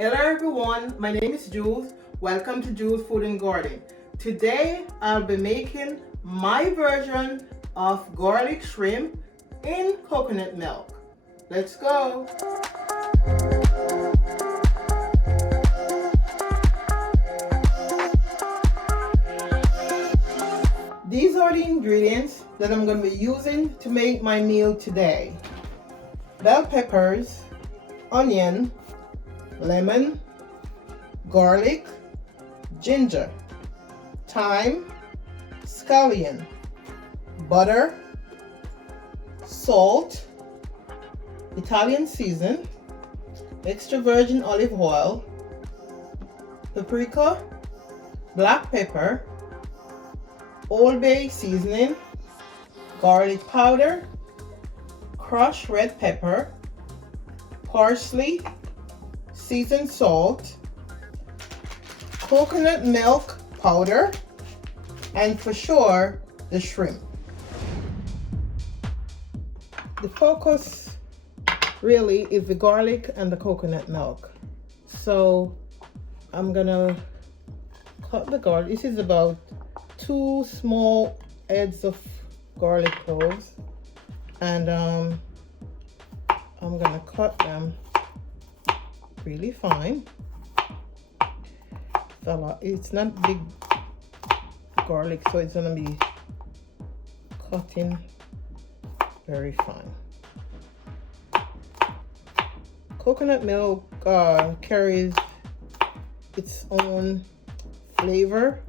Hello everyone, my name is Jules. Welcome to Jules Food and Garden. Today I'll be making my version of garlic shrimp in coconut milk. Let's go! These are the ingredients that I'm going to be using to make my meal today. Bell peppers, onion, lemon, garlic, ginger, thyme, scallion, butter, salt, Italian season, extra virgin olive oil, paprika, black pepper, Old Bay seasoning, garlic powder, crushed red pepper, parsley, seasoned salt, coconut milk powder, and for sure, the shrimp. The focus really is the garlic and the coconut milk. So I'm gonna cut the garlic. This is about 2 small heads of garlic cloves, and I'm gonna cut them really fine. It's not big garlic, so it's gonna be cutting very fine. Coconut milk carries its own flavor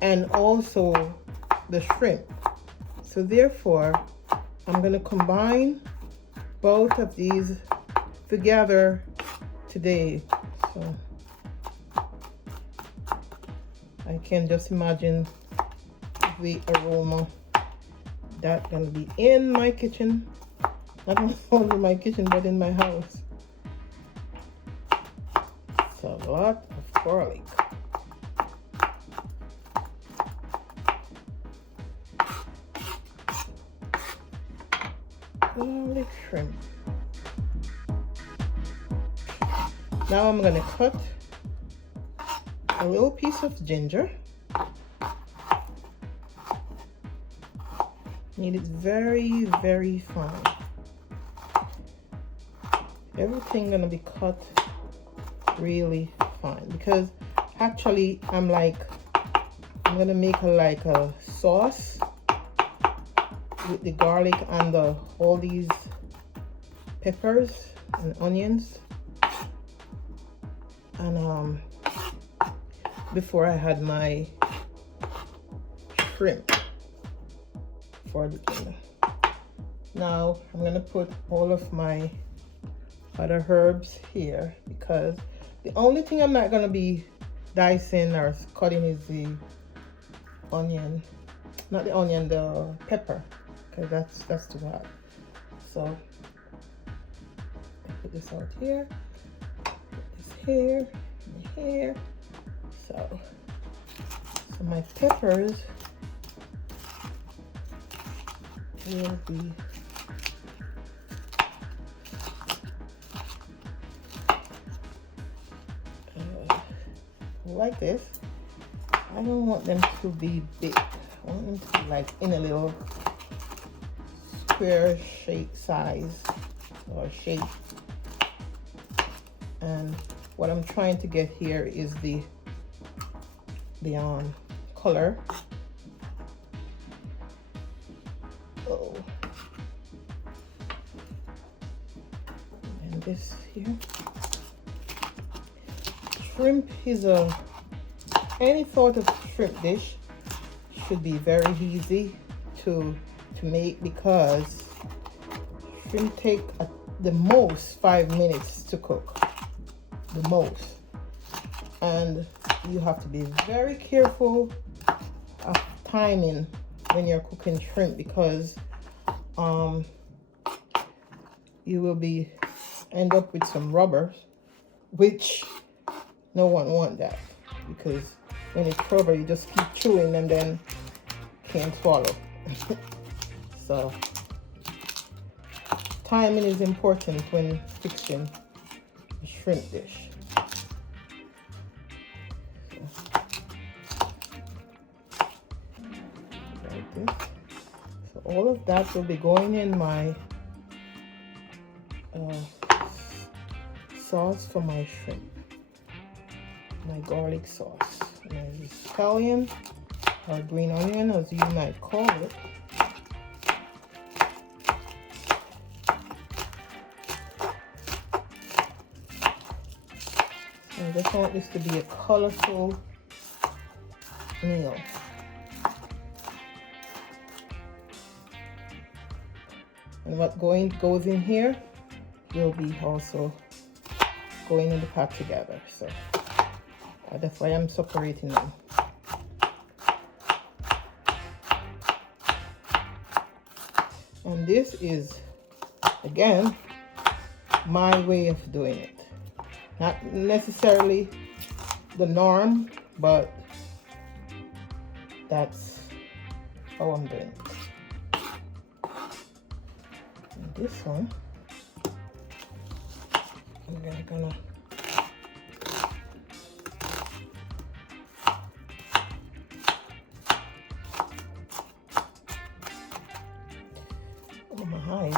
and also the shrimp. So therefore, I'm going to combine both of these together today. So I can just imagine the aroma that's going to be in my kitchen. Not only my kitchen, but in my house. It's a lot of garlic. Garlic shrimp. Now I'm going to cut a little piece of ginger. Need it very, very fine. Everything gonna be cut really fine because actually I'm gonna make a sauce with the garlic and all these peppers and onions, and before I had my shrimp for the dinner. Now I'm gonna put all of my other herbs here because the only thing I'm not gonna be dicing or cutting is the onion, not the onion, the pepper, because that's too hot. So I put this out here, put this here, and here. So my peppers will be like this. I don't want them to be big. I want them to be like in a little square shape size or shape. And what I'm trying to get here is the color. Oh, and this here. Shrimp is any sort of shrimp dish should be very easy to make because shrimp take the most 5 minutes to cook, the most, and you have to be very careful of timing when you're cooking shrimp because you will end up with some rubber, which no one wants that, because when it's rubber you just keep chewing and then can't swallow. So timing is important when fixing a shrimp dish. this. So all of that will be going in my sauce for my shrimp, my garlic sauce. And I use scallion or green onion, as you might call it. So I just want this to be a colorful meal. And what goes in here will be also going in the pot together. So that's why I'm separating them. And this is, again, my way of doing it. Not necessarily the norm, but that's how I'm doing it. And this one, I'm gonna oh my eyes.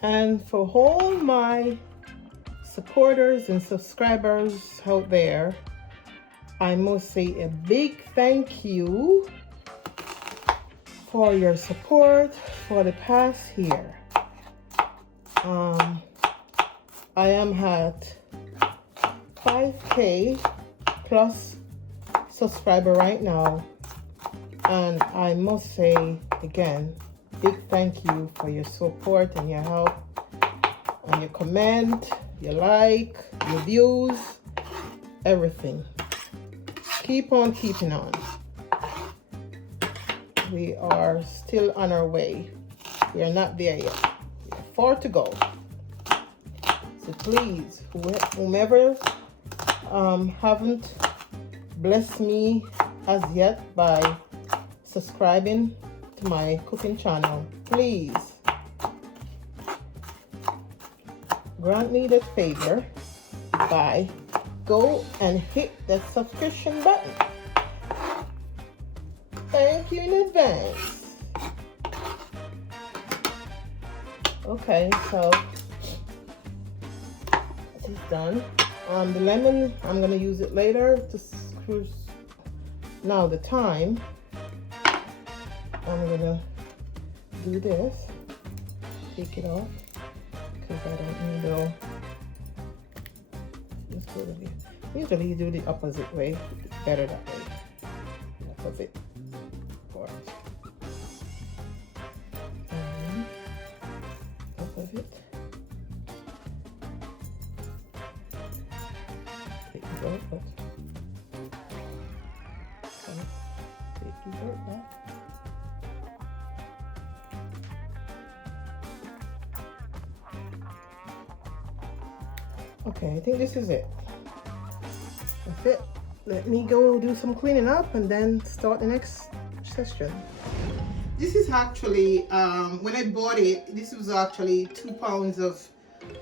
And for all my supporters and subscribers out there, I must say a big thank you for your support for the past year. I am at 5K plus subscriber right now, and I must say again, big thank you for your support and your help and your comment, your like, your views, everything. Keep on keeping on. We are still on our way. We are not there yet. We have far to go. So please, whomever haven't blessed me as yet by subscribing to my cooking channel, please grant me that favor by go and hit that subscription button. Thank you in advance. Okay, so this is done. The lemon, I'm gonna use it later to squeeze. Now the thyme, I'm gonna do this, take it off, because I don't need to. Just go to the, usually you do the opposite way, it's better that way, the opposite part. And opposite. Take these out, but okay. Take these out back. Okay, I think this is it. That's it. Let me go do some cleaning up and then start the next session. This is actually, when I bought it, this was actually 2 pounds of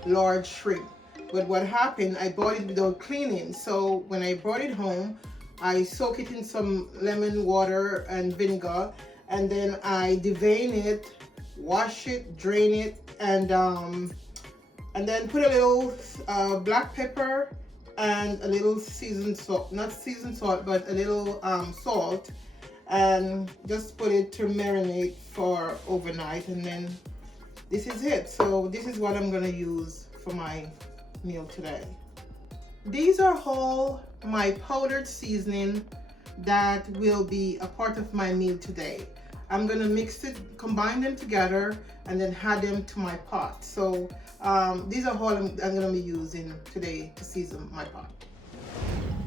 large shrimp. But what happened, I bought it without cleaning. So when I brought it home, I soak it in some lemon water and vinegar, and then I devein it, wash it, drain it, and then put a little black pepper and a little seasoned salt, not seasoned salt, but a little salt, and just put it to marinate for overnight. And then this is it. So this is what I'm gonna use for my meal today. These are all my powdered seasoning that will be a part of my meal today. I'm gonna mix it, combine them together, and then add them to my pot. So these are all I'm gonna be using today to season my pot.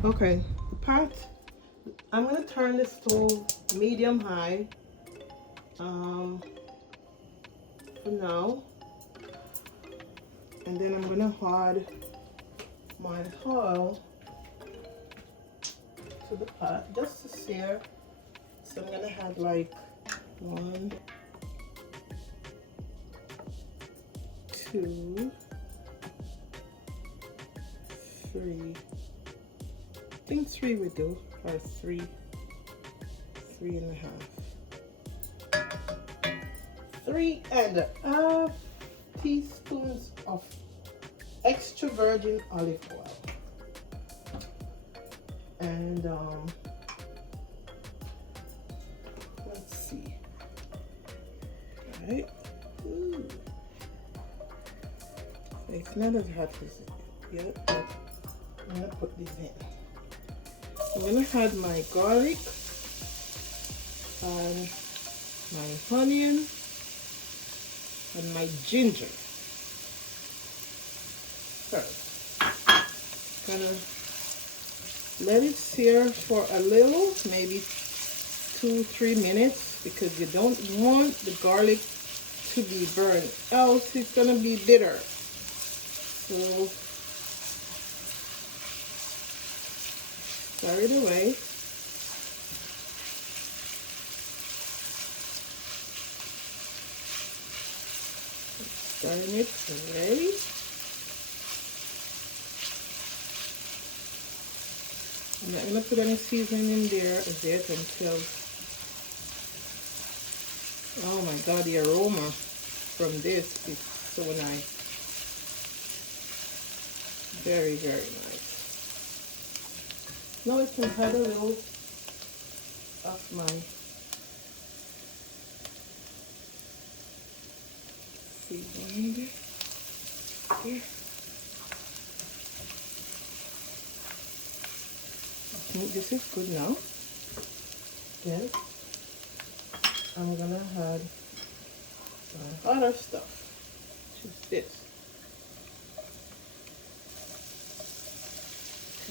Okay, the pot, I'm gonna turn the stove medium high for now. And then I'm gonna add my oil to the pot just to sear. So I'm gonna add like 1, 2, 3. I think 3 we do, or 3, 3.5. 3.5 teaspoons of extra virgin olive oil. And let's see. All right. Ooh. It's not as hot as it yet, but I'm gonna put these in. I'm gonna add my garlic and my onion and my ginger first. Gonna let it sear for a little, maybe 2-3 minutes, because you don't want the garlic to be burned, else it's gonna be bitter. So stir it away. Stirring it away. I'm not gonna put any seasoning in there as yet until, oh my god, the aroma from this is so nice. Very, very nice. Now I can add a little of my seasoning here. I think this is good now. Then I'm gonna add my other stuff, which is this.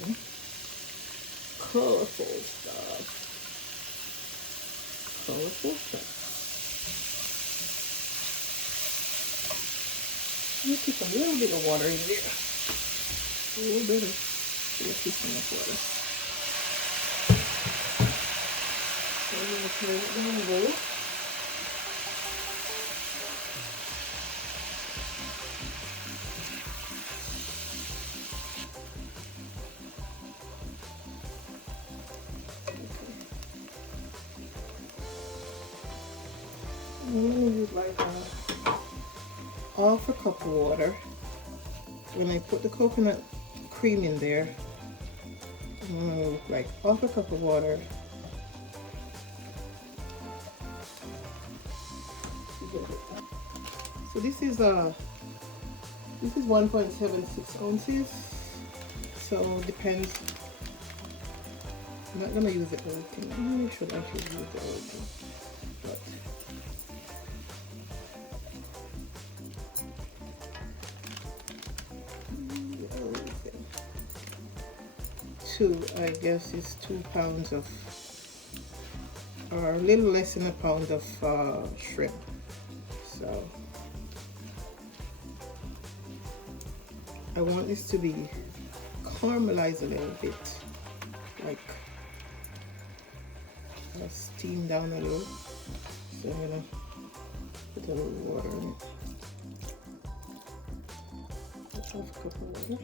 Okay. Colorful stuff. Colorful stuff. Let me keep a little bit of water in there. A little bit of water. I'm going to turn it down a little. I'm going to use like half a cup of water. When I put the coconut cream in there, I'm going to use like half a cup of water. So this is 1.76 ounces. So depends. I'm not gonna use the whole thing. I should actually use the whole thing. But 2, I guess, is 2 pounds of, or a little less than a pound of shrimp. So I want this to be caramelized a little bit, like steam down a little. So I'm gonna put a little water in it. Half a cup of water.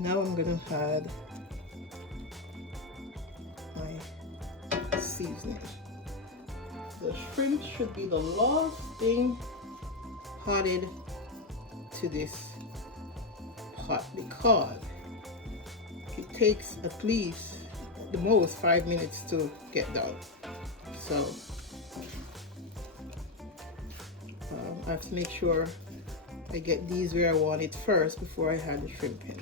Now I'm gonna add my seasoning. The shrimp should be the last thing added to this pot, because it takes at least, at the most, 5 minutes to get done. So I have to make sure I get these where I want it first before I add the shrimp in.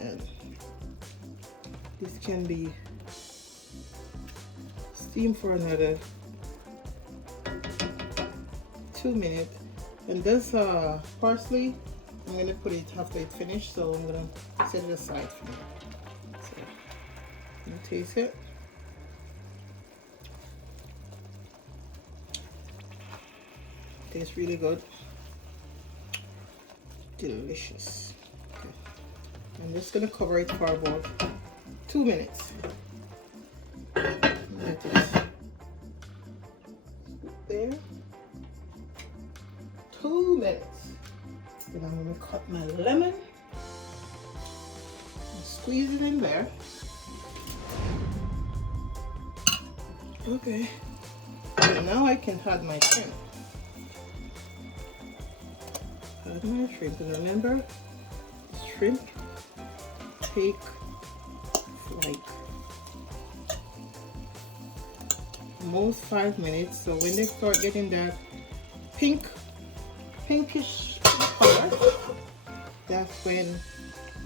And this can be steamed for another 2 minutes. And this parsley, I'm gonna put it after it's finished, so I'm gonna set it aside for now. So I'm gonna taste it. Tastes really good. Delicious. Okay. I'm just gonna cover it for about 2 minutes. Let it there. 2 minutes. Then I'm gonna cut my lemon and squeeze it in there. Okay. So now I can add my shrimp. Add my shrimp, and remember, shrimp take like almost 5 minutes. So when they start getting that pinkish color, that's when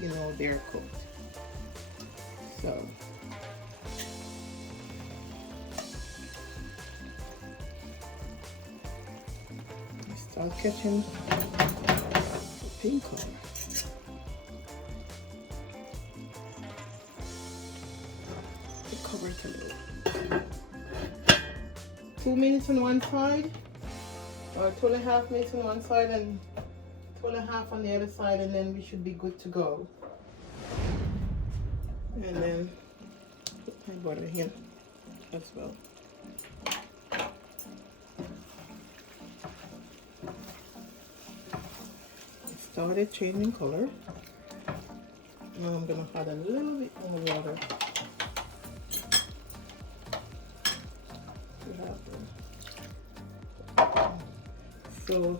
you know they're cooked. So start catching the pink color. Cover it a little. 2 minutes on one side, or 2.5 minutes on one side and 2.5 on the other side, and then we should be good to go. And then put my butter here as well. Started changing color. Now I'm gonna add a little bit more water. So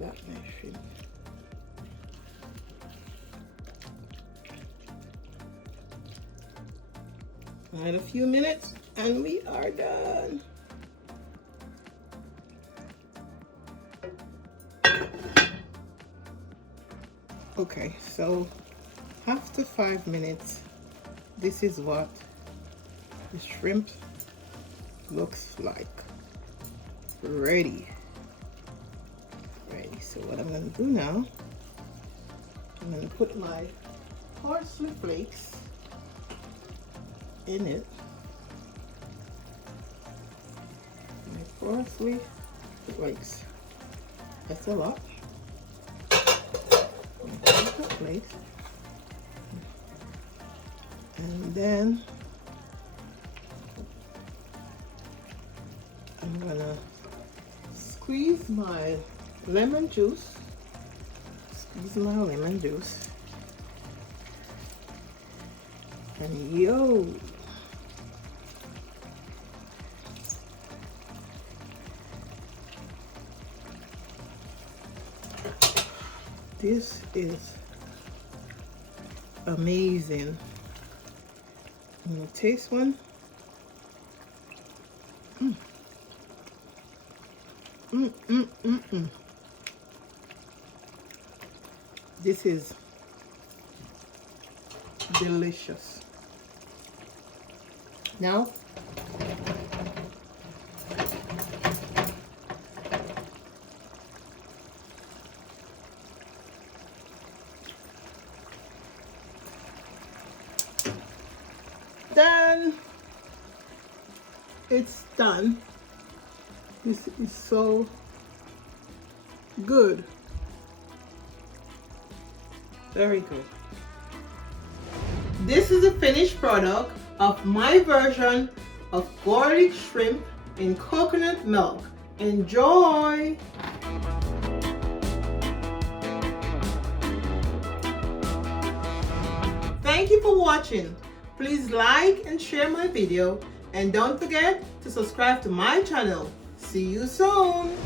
that my shrimp. Add a few minutes and we are done. Okay, so after 5 minutes, this is what the shrimp looks like. Ready. So what I'm going to do now, I'm going to put my parsley flakes in it. My parsley flakes. That's a lot. Flakes. And then I'm going to squeeze my lemon juice. Squeeze my lemon juice. And yo, this is amazing. I'm gonna taste one. This is delicious. Now, then it's done. This is so good. Very good. This is a finished product of my version of garlic shrimp in coconut milk. Enjoy! Thank you for watching. Please like and share my video, and don't forget to subscribe to my channel. See you soon!